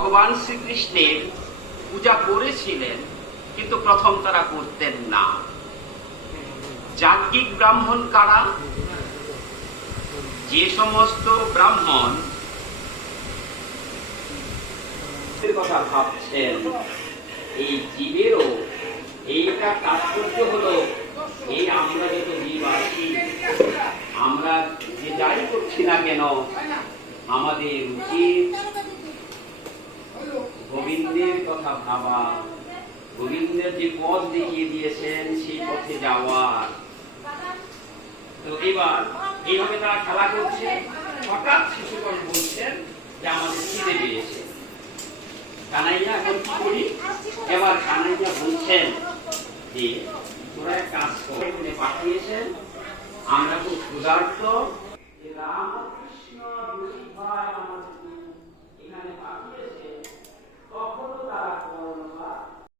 ভগবান শ্রীকৃষ্ণের পূজা করেছিলেন, কিন্তু প্রথম তারা করতেন না। যাজ্ঞিক ব্রাহ্মণ কারা? যে সমস্ত ব্রাহ্মণ কথা ভাবছেন, এই জীবেরও এইটা তাৎপর্য হলো, এই আমরা যত জীব আছি, আমরা যে যাই করছি না কেন, আমাদের উচিত গোবিন্দের কথা ভাবা, গোবিন্দের যে পথ দেখিয়ে দিয়েছেন সেই পথে যাওয়ার। তো এবার এইভাবে তারা খেলা করছে, হঠাৎ শিশুগণ বলছেন যে আমাদের খিদে পেয়েছে। কানাইয়া এখন কি করি? এবার কানাইয়া বলছেন যে তোরা এক কাজ করে পাঠিয়েছেন, আমরা খুব ক্ষুধার্ত, রামকৃষ্ণ